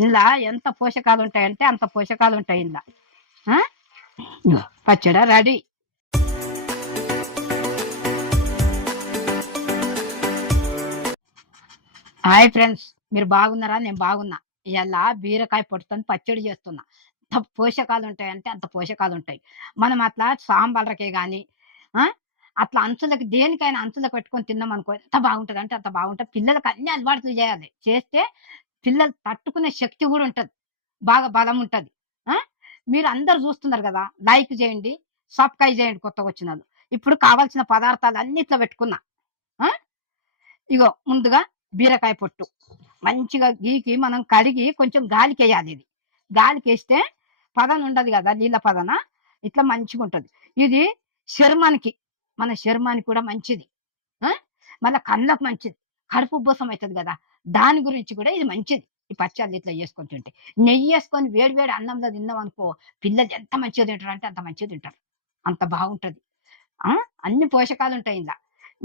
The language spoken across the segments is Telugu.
ఇందులో ఎంత పోషకాలు ఉంటాయంటే అంత పోషకాలు ఉంటాయి ఇందులో. పచ్చడి రెడీ. హాయ్ ఫ్రెండ్స్, మీరు బాగున్నారా? నేను బాగున్నా. ఇలా బీరకాయ పొట్టుతో పచ్చడి చేస్తున్నా. ఎంత పోషకాలు ఉంటాయంటే అంత పోషకాలు ఉంటాయి. మనం అట్లా సాంబార్లకే కానీ అట్లా అంచులకు దేనికైనా అంచులకు పెట్టుకొని తిన్నాం అనుకో, ఎంత బాగుంటుంది అంటే అంత బాగుంటుంది. పిల్లలకు అన్ని అలవాట్లు చేయాలి. చేస్తే పిల్లలు తట్టుకునే శక్తి కూడా ఉంటుంది, బాగా బలం ఉంటుంది. మీరు అందరు చూస్తున్నారు కదా, లైక్ చేయండి, సబ్స్క్రైబ్ చేయండి కొత్తగా వచ్చినారు. ఇప్పుడు కావాల్సిన పదార్థాలు అన్ని ఇట్లా పెట్టుకున్నా. ఇగో ముందుగా బీరకాయ పొట్టు మంచిగా గీకి మనం కడిగి కొంచెం గాలికి వేయాలి. ఇది గాలికి వేస్తే పదన ఉండదు కదా, నీళ్ళ పదన ఇట్లా మంచిగా ఉంటుంది. ఇది చర్మానికి, మన చర్మానికి కూడా మంచిది. మళ్ళీ కళ్ళకు మంచిది, కడుపు ఉబ్బసం అవుతుంది కదా, దాని గురించి కూడా ఇది మంచిది. ఈ పచ్చళ్ళు ఇట్లా వేసుకొని తింటే, నెయ్యి వేసుకొని వేడి వేడి అన్నంలో తిన్నాం అనుకో, పిల్లలు ఎంత మంచిగా తింటారు అంటే అంత మంచిగా తింటారు, అంత బాగుంటుంది. అన్ని పోషకాలు ఉంటాయి ఇలా.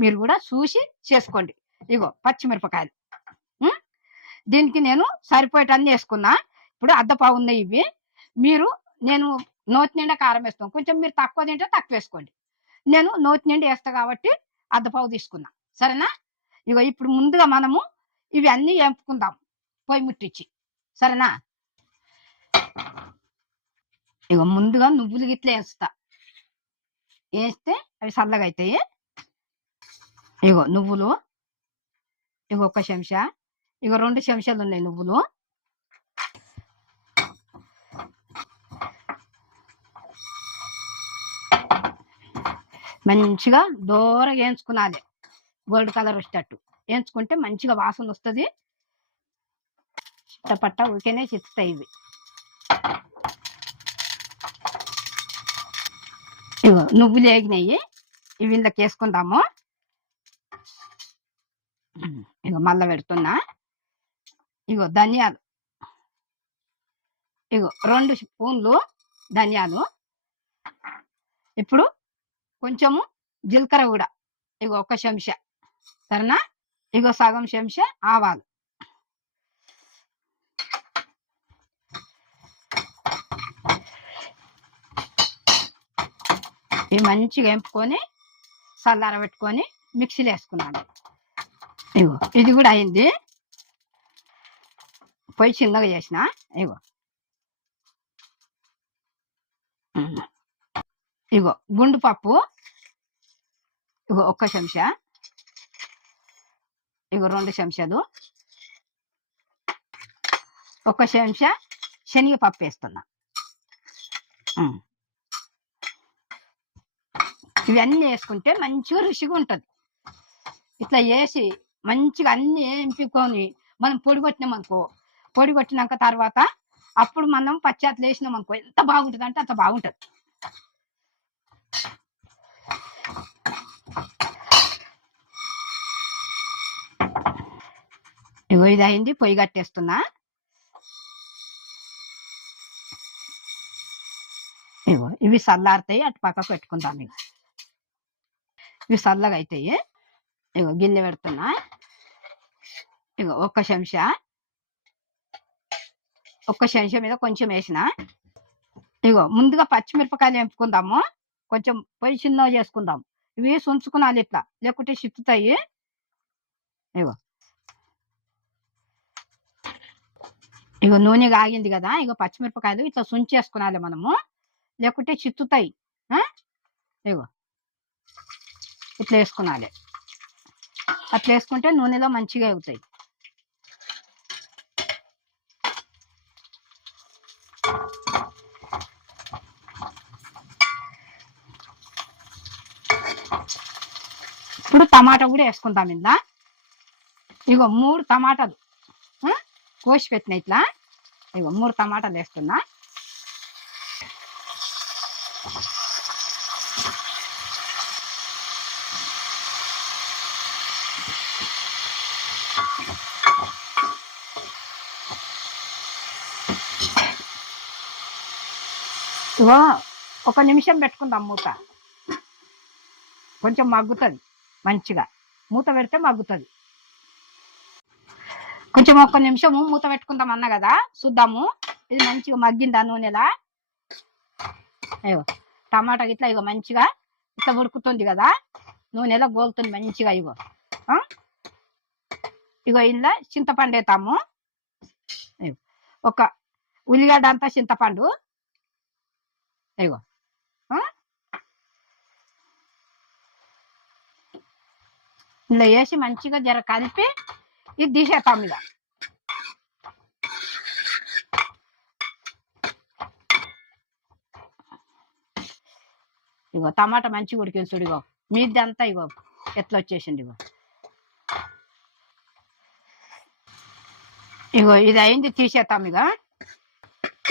మీరు కూడా చూసి చేసుకోండి. ఇగో పచ్చిమిరపకాయలు, దీనికి నేను సరిపోయేటన్ని వేసుకున్నా. ఇప్పుడు అద్దపావు ఉన్నాయి ఇవి. నేను నోటి నిండా కారం వేస్తాను, కొంచెం మీరు తక్కువ తింటే తక్కువ వేసుకోండి. నేను నోటి నిండా వేస్తా కాబట్టి అద్దపావు తీసుకున్నా, సరేనా? ఇగో ఇప్పుడు ముందుగా మనము ఇవి అన్నీ వేపుకుందాం పొయ్యి ముట్టించి, సరేనా? ఇగో ముందుగా నువ్వులు గిట్లా వేస్తే అవి చల్లగా అవుతాయి. ఇగో నువ్వులు, ఇగో 1 చెంచా, ఇగో 2 చెంచాలు ఉన్నాయి నువ్వులు. మంచిగా దూరగా వేయించుకున్నాలి, గోల్డ్ కలర్ వచ్చేటట్టు వేయించుకుంటే మంచిగా వాసన వస్తుంది. పట్ట ఊరికేనే చిత్తాయి ఇవి. ఇగో నువ్వులు వేగినాయి, ఇవి ఇందులోకి వేసుకుందాము. ఇగో మళ్ళా పెడుతున్నా. ఇగో ధనియాలు, ఇగో 2 స్పూన్లు ధనియాలు. ఇప్పుడు కొంచెము జీలకర్ర కూడా, ఇగో 1 చెంచా, సరేనా? ఇగో సగం చెంచా ఆవాలు. ఇవి మంచిగా వేపుకొని చల్లార పెట్టుకొని మిక్సీలో వేసుకున్నాను. ఇగో ఇది కూడా అయింది, పొయ్యి చిన్నగా చేసిన. ఇగో గుండు పప్పు, ఇగో 1 చెంచా, ఇగో 2 చెంచాలు, 1 చెంచా శనగపప్పు వేస్తున్నా. ఇవన్నీ వేసుకుంటే మంచిగా రుచిగా ఉంటుంది. ఇట్లా వేసి మంచిగా అన్ని వేయించుకొని మనం పొడి కొట్టినాం అనుకో, పొడి కొట్టినాక తర్వాత అప్పుడు మనం పచ్చాతలు వేసినాం అనుకో, ఎంత బాగుంటుంది అంటే అంత బాగుంటుంది. ఇగో ఇది అయింది, పొయ్యి కట్టేస్తున్నా. ఇగో ఇవి చల్లారుతాయి, అటు పక్కకు పెట్టుకుందాం. ఇవి చల్లగా అవుతాయి. ఇగో గిన్నె పెడుతున్నా. ఇగో 1 చెంచా, 1 చెంచా మీద కొంచెం వేసిన. ఇగో ముందుగా పచ్చిమిరపకాయలు వేపుకుందాము, కొంచెం పొయ్యి చిన్నగా చేసుకుందాం. ఇవి సుంచుకున్నాలి ఇట్లా, లేకుంటే చిత్తుతాయి. ఇగో నూనె కాగింది కదా, ఇగో పచ్చిమిరపకాయలు ఇట్లా సుంచేసుకున్నాలి మనము, లేకుంటే చిత్తుతాయి. ఇగో ఇట్లా వేసుకున్నాలి, అట్లా వేసుకుంటే నూనెలో మంచిగా అవుతాయి. ఇప్పుడు టమాటా కూడా వేసుకుంటాం ఇందా. ఇగో 3 టమాటాలు కోసి పెట్టిన ఇట్లా. ఇగో 3 టమాటాలు వేస్తున్నా. ఇగో 1 నిమిషం పెట్టుకుందాం మూత, కొంచెం మగ్గుతుంది మంచిగా. మూత పెడితే మగ్గుతుంది. కొంచెం ఒక్క నిమిషము మూత పెట్టుకుందాం అన్న కదా, చూద్దాము ఇది మంచిగా మగ్గిందా నూనెలా. అయ్యో టమాటా ఇట్లా ఇగో మంచిగా ఇట్లా ఉడుకుతుంది కదా, నూనెలా గోలుతుంది మంచిగా. ఇగో ఇగో ఇంట్లో చింతపండు వేస్తాము, ఒక ఉల్లిగడ్డ అంతా చింతపండు. ఇగో ఇందులో వేసి మంచిగా జర కలిపి ఇది తీసేస్తాం. ఇగో టమాటా మంచిగా ఉడికింది చూడు, ఇగో మీదంతా ఇగో ఎట్లా వచ్చేసింది. ఇగో ఇది అయింది, తీసేస్తాం.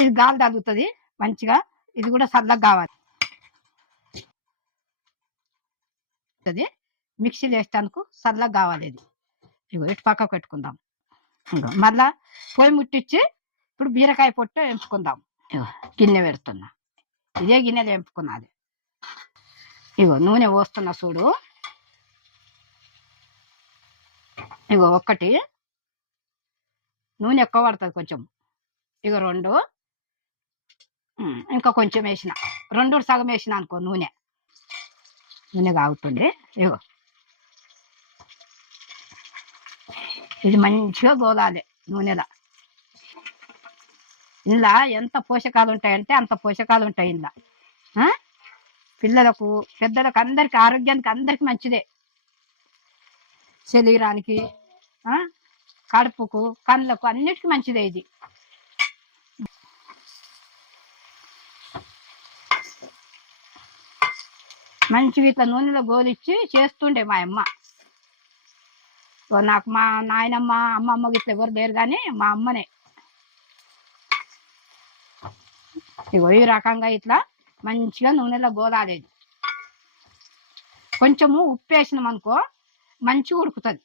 ఇది గాలి తగ్గుతుంది మంచిగా, ఇది కూడా చల్లగా కావాలి. మిక్సీలో వేస్తానికి చల్లగా కావాలి ఇది. ఇగో ఇటు పక్కకు పెట్టుకుందాం. ఇగో మళ్ళా పొయ్యి ముట్టించి ఇప్పుడు బీరకాయ పొట్టు వేపుకుందాం. ఇగో గిన్నె పెడుతున్నా, ఇదే గిన్నెలో వేపుకున్నది. ఇగో నూనె పోస్తున్నా చూడు, ఇగో ఒక్కటి నూనె ఎక్కువ పడుతుంది కొంచెం. ఇగో రెండు, ఇంకా కొంచెం వేసిన, రెండు సగం వేసిన అనుకో నూనె కాగుతుంది. ఇగో ఇది మంచిగా గోలాలి నూనెలా. ఇందులో ఎంత పోషకాలు ఉంటాయంటే అంత పోషకాలు ఉంటాయి ఇందులో. పిల్లలకు పెద్దలకు అందరికి ఆరోగ్యానికి అందరికి మంచిదే, శరీరానికి కడుపుకు కళ్ళకు అన్నిటికీ మంచిదే ఇది. మంచిగా ఇట్లా నూనెలో గోలిచ్చి చేస్తుండే మా అమ్మ. నాకు మా నాయనమ్మ అమ్మమ్మ ఇట్లా ఎవరు లేరు కానీ మా అమ్మనే. ఇగో ఈ రకంగా ఇట్లా మంచిగా నూనెలో గోలాలేదు. కొంచెము ఉప్పు వేసినాం అనుకో మంచిగా ఉడుకుతుంది.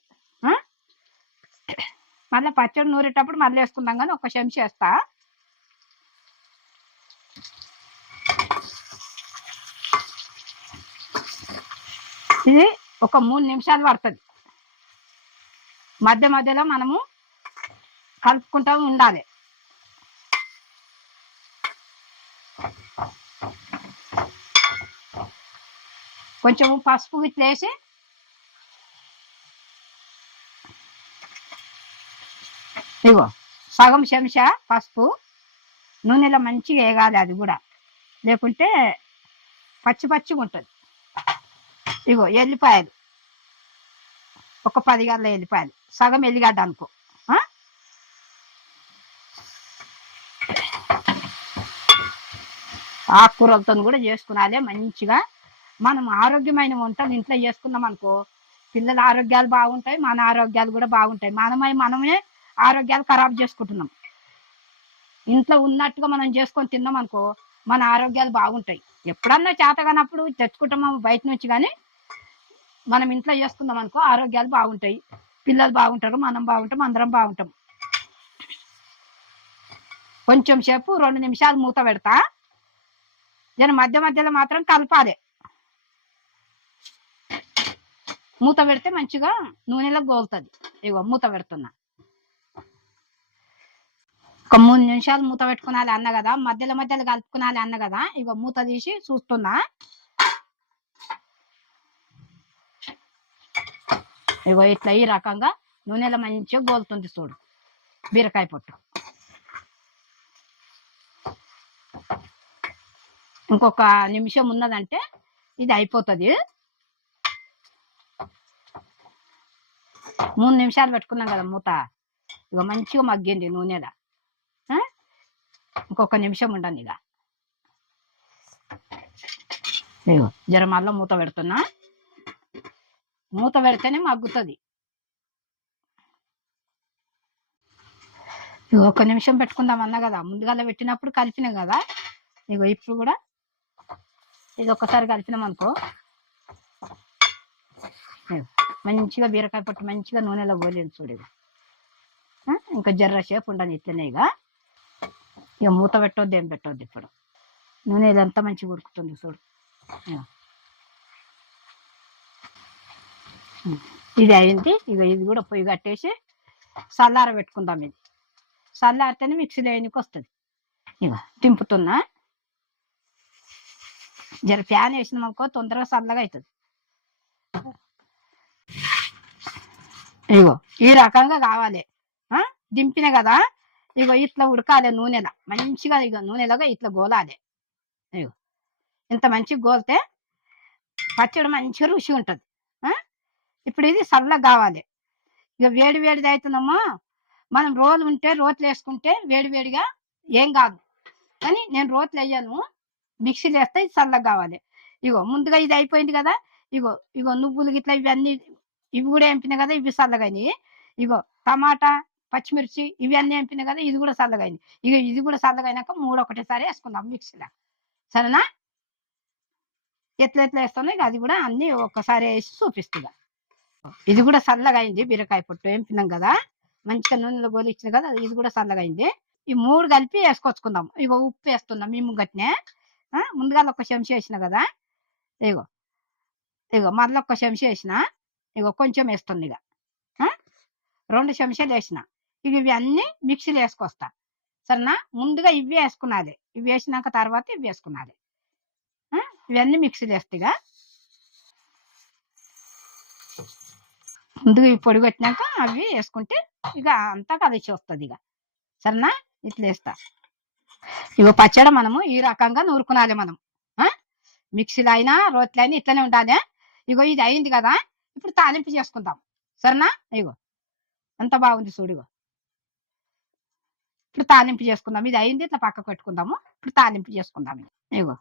మళ్ళీ పచ్చడి నూరేటప్పుడు మళ్ళీ వేసుకుందాం కానీ ఒక చెంచా వేస్తా. ఇది ఒక 3 నిమిషాలు పడుతుంది. మధ్య మధ్యలో మనము కలుపుకుంటూ ఉండాలి. కొంచెం పసుపు ఇట్లా వేసి ఇగో సగం చెంచా పసుపు నూనెలో మంచిగా వేగాలి, అది కూడా లేకుంటే పచ్చి పచ్చిగా ఉంటుంది. ఇగో ఎల్లిపాయలు ఒక 10 గల్ల ఎల్లిపాయలు, సగం ఎల్లిగడ్డ అనుకో. ఆకుకూరలతో కూడా చేసుకున్నాలే మంచిగా. మనం ఆరోగ్యమైన వంటలు ఇంట్లో చేసుకున్నాం అనుకో పిల్లల ఆరోగ్యాలు బాగుంటాయి, మన ఆరోగ్యాలు కూడా బాగుంటాయి. మనమే ఆరోగ్యాలు ఖరాబ్ చేసుకుంటున్నాం. ఇంట్లో ఉన్నట్టుగా మనం చేసుకొని తిన్నాం అనుకో మన ఆరోగ్యాలు బాగుంటాయి. ఎప్పుడన్నా చేతగానప్పుడు తెచ్చుకుంటాము బయట నుంచి, కానీ మనం ఇంట్లో చేసుకుందాం అనుకో ఆరోగ్యాలు బాగుంటాయి, పిల్లలు బాగుంటారు, మనం బాగుంటాం, అందరం బాగుంటాం. కొంచెం సేపు 2 నిమిషాలు మూత పెడతా. నేను మధ్య మధ్యలో మాత్రం కలపాలి. మూత పెడితే మంచిగా నూనెలో గోలుతుంది. ఇగో మూత పెడుతున్నా. ఒక 3 నిమిషాలు మూత పెట్టుకునాలి అన్న కదా, మధ్యలో మధ్యలో కలుపుకునాలి అన్న కదా. ఇగో మూత తీసి చూస్తున్నా. ఇగో ఇట్లా ఈ రకంగా నూనెలో మంచిగా గోలుతుంది చూడు బీరకాయ పొట్టు. ఇంకొక నిమిషం ఉన్నదంటే ఇది అయిపోతుంది. 3 నిమిషాలు పెట్టుకున్నాం కదా మూత. ఇక మంచిగా మగ్గింది నూనెలా. ఇంకొక నిమిషం ఉండండి. ఇగో జర మళ్ళీ మూత పెడుతున్నా. మూత పెడితేనే మగ్గుతుంది. ఇగో 1 నిమిషం పెట్టుకుందాం అన్నా కదా, ముందుగా పెట్టినప్పుడు కలిపినాం కదా. ఇగో ఇప్పుడు కూడా ఇది ఒక్కసారి కలిపినాం అనుకో మంచిగా బీరకాయ పట్టు మంచిగా నూనెలో గోలింది చూడు. ఇంకా జర్ర సేపు ఉండని ఇట్లనే. ఇక మూత పెట్టొద్దు, ఏం పెట్టొద్దు. ఇప్పుడు నూనె ఇదంతా మంచిగా ఉడుకుతుంది చూడు. ఇది అయింది. ఇక ఇది కూడా పొయ్యి కట్టేసి చల్లార పెట్టుకుందాం. ఇది చల్లారితేనే మిక్సీలో వేయనికి వస్తుంది. ఇక దింపుతున్నా. జర ఫ్యాన్ వేసినామనుకో తొందరగా చల్లగా అవుతుంది. ఇగో ఈ రకంగా కావాలి. దింపిన కదా, ఇగో ఇట్లా ఉడకాలి నూనెలా మంచిగా. ఇగో నూనెలాగా ఇట్లా గోలాలి. ఇగో ఇంత మంచిగా గోలితే పచ్చడి మంచిగా రుచి ఉంటుంది. ఇప్పుడు ఇది చల్లగా కావాలి. ఇక వేడి వేడిది అవుతుందమ్మో. మనం రోలు ఉంటే రోట్లు వేసుకుంటే వేడి వేడిగా ఏం కాదు, కానీ నేను రోట్లు వేయను, మిక్సీలో వేస్తే ఇది చల్లగా కావాలి. ఇగో ముందుగా ఇది అయిపోయింది కదా. ఇగో ఇగో నువ్వులు గిట్లా ఇవన్నీ ఇవి కూడా ఎంపినాయి కదా, ఇవి చల్లగాయినాయి. ఇగో టమాటా పచ్చిమిర్చి ఇవి అన్నీ ఎంపినాయి కదా, ఇది కూడా చల్లగాయింది. ఇక ఇది కూడా చల్లగైనాక మూడు ఒకటేసారి వేసుకుందాం మిక్సీలో. సరేనా? ఎట్లా ఎట్లా వేస్తానో ఇక అది కూడా అన్ని ఒక్కసారి వేసి చూపిస్తుందా. ఇది కూడా చల్లగా అయింది. బీరకాయ పొట్టు ఎంపినాం కదా, మంచిగా నూనెలో గోలి ఇచ్చిన కదా, ఇది కూడా చల్లగా అయింది. ఈ మూడు కలిపి వేసుకొచ్చుకుందాం. ఇగో ఉప్పు వేస్తున్నాం మేము గట్టినే. ముందుగా ఒక చెంచా వేసిన కదా, ఇగో ఇగో మళ్ళీ ఒక చెంచా వేసిన. ఇగో కొంచెం వేస్తుంది. ఇక 2 చెంచాలు వేసిన. ఇవి అన్నీ మిక్సీలో వేసుకొస్తా. సరేనా? ముందుగా ఇవి వేసుకున్నది, ఇవి వేసినాక తర్వాత ఇవి వేసుకున్నది. ఇవన్నీ మిక్సీలో వేస్తాయిగా. ముందుగా ఇవి పొడి పెట్టినాక అవి వేసుకుంటే ఇక అంతా కలిసి వస్తుంది. ఇక సరేనా? ఇట్లా వేస్తా. ఇగో పచ్చడి మనము ఈ రకంగా నూరుకునాలి. మనం మిక్సీలో అయినా రోట్లో అయినా ఇట్లనే ఉండాలి. ఇగో ఇది అయింది కదా, ఇప్పుడు తాలింపు చేసుకుందాం. సరేనా? ఇగో ఎంత బాగుంది చూడు. ఇగో ఇప్పుడు తాలింపు చేసుకుందాం. ఇది అయింది, ఇట్లా పక్కకు పెట్టుకుందాము. ఇప్పుడు తాలింపు చేసుకుందాం. ఇగో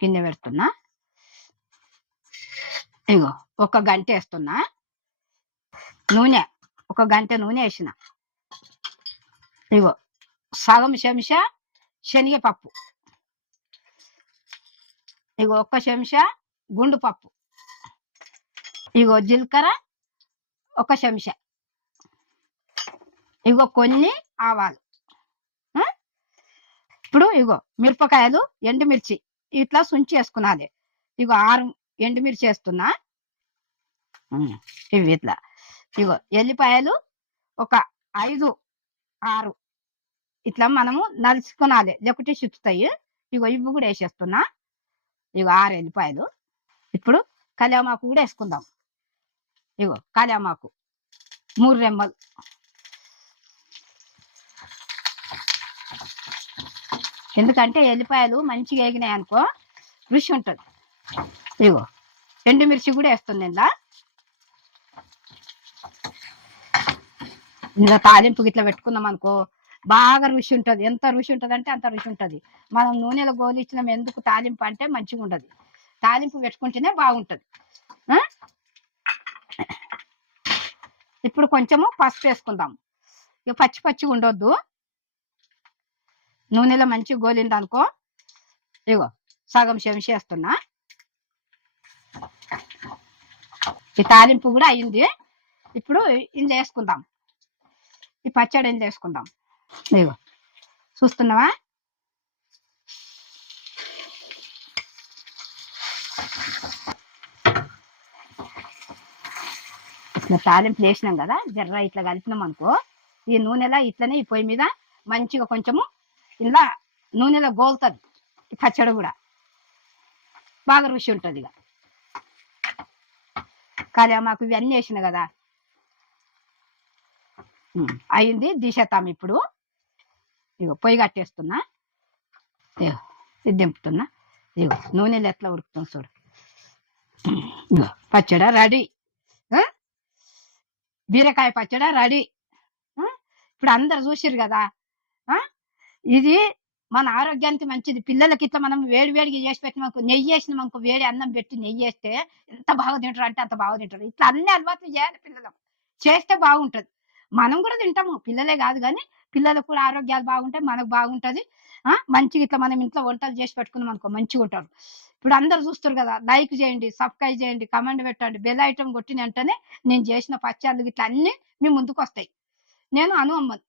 గిన్నె పెడుతున్నా. ఇగో ఒక గంట వేస్తున్నా నూనె. ఒక గంట నూనె వేసిన. ఇగో సగం చెంచా శనగపప్పు. ఇగో ఒక్క చెంచా గుండు పప్పు. ఇగో జీలకర్ర ఒక చెంచా. ఇగో కొన్ని ఆవాలు. ఇప్పుడు ఇగో మిరపకాయలు ఎండుమిర్చి ఇట్లా సుంచి వేసుకున్నది. ఇగో 6 ఎండుమిర్చి వేస్తున్నా. ఇవి ఇట్లా. ఇగో ఎల్లిపాయలు ఒక 5, 6 ఇట్లా మనము నలుచుకునాలి, లేకుంటే చుట్టుతాయి. ఇగో ఇవి కూడా వేసేస్తున్నా. ఇగో 6 ఎల్లిపాయలు. ఇప్పుడు కళ్యామాకు కూడా వేసుకుందాం. ఇగో కళ్యామాకు 3 రెమ్మలు. ఎందుకంటే ఎల్లిపాయలు మంచిగా వేగినాయి అనుకో రుచి ఉంటుంది. ఇగో ఎండుమిర్చి కూడా వేస్తుంది. ఇలా తాలింపు గిట్లా పెట్టుకున్నాం అనుకో బాగా రుచి ఉంటుంది. ఎంత రుచి ఉంటుంది అంటే అంత రుచి ఉంటుంది. మనం నూనెలో గోలిచ్చినాం ఎందుకు తాలింపు అంటే మంచిగా ఉండదు. తాలింపు పెట్టుకుంటేనే బాగుంటుంది. ఇప్పుడు కొంచెము పసుపు వేసుకుందాం. ఇక పచ్చి పచ్చిగా ఉండొద్దు. నూనెలో మంచిగా గోలింది అనుకో. ఇగో సగం చెంచా వేస్తున్నా. ఈ తాలింపు కూడా అయింది. ఇప్పుడు ఇందులో వేసుకుందాం. ఈ పచ్చడి ఇందులో వేసుకుందాం. ఇగో చూస్తున్నావా? ఇట్లా తాలింపు వేసినాం కదా, జర్ర ఇట్లా కలిపినాం అనుకో ఈ నూనెలా ఇట్లనే ఈ పొయ్యి మీద మంచిగా కొంచెము ఇలా నూనెలో గోలుతుంది. ఈ పచ్చడి కూడా బాగా రుచి ఉంటుంది. ఇక కళ్యామాకు ఇవన్నీ వేసిన కదా, అయింది. తీసేద్దాం ఇప్పుడు. ఇగో పొయ్యి కట్టేస్తున్నా. ఇగో ఇది దింపుతున్నా. ఇగో నూనెలు ఎట్లా ఉడుకుతుంది చూడు. ఇగో పచ్చడి రెడీ. బీరకాయ పచ్చడి రెడీ. ఇప్పుడు అందరు చూసిర్రు కదా. ఇది మన ఆరోగ్యానికి మంచిది. పిల్లలకి ఇట్లా మనం వేడి వేడిగా చేసి పెట్టినామనుకో, నెయ్యి వేసినామనుకో, వేడి అన్నం పెట్టి నెయ్యి వేస్తే ఎంత బాగా తింటారు అంటే అంత బాగా తింటారు. ఇట్లా అన్ని అలవాట్లు చేయాలి పిల్లలకు, చేస్తే బాగుంటుంది. మనం కూడా తింటాము, పిల్లలే కాదు కానీ పిల్లలకు కూడా ఆరోగ్యాలు బాగుంటాయి, మనకు బాగుంటుంది. మంచిగా ఇట్లా మనం ఇంట్లో వంటలు చేసి పెట్టుకున్నాం అనుకో మంచిగా ఉంటారు. ఇప్పుడు అందరు చూస్తారు కదా, లైక్ చేయండి, సబ్స్క్రైబ్ చేయండి, కమెంట్ పెట్టండి, బెల్ ఐటమ్ కొట్టిన వెంటనే నేను చేసిన పచ్చళ్ళు ఇట్లా అన్నీ మీ ముందుకు వస్తాయి. నేను అను అమ్మను.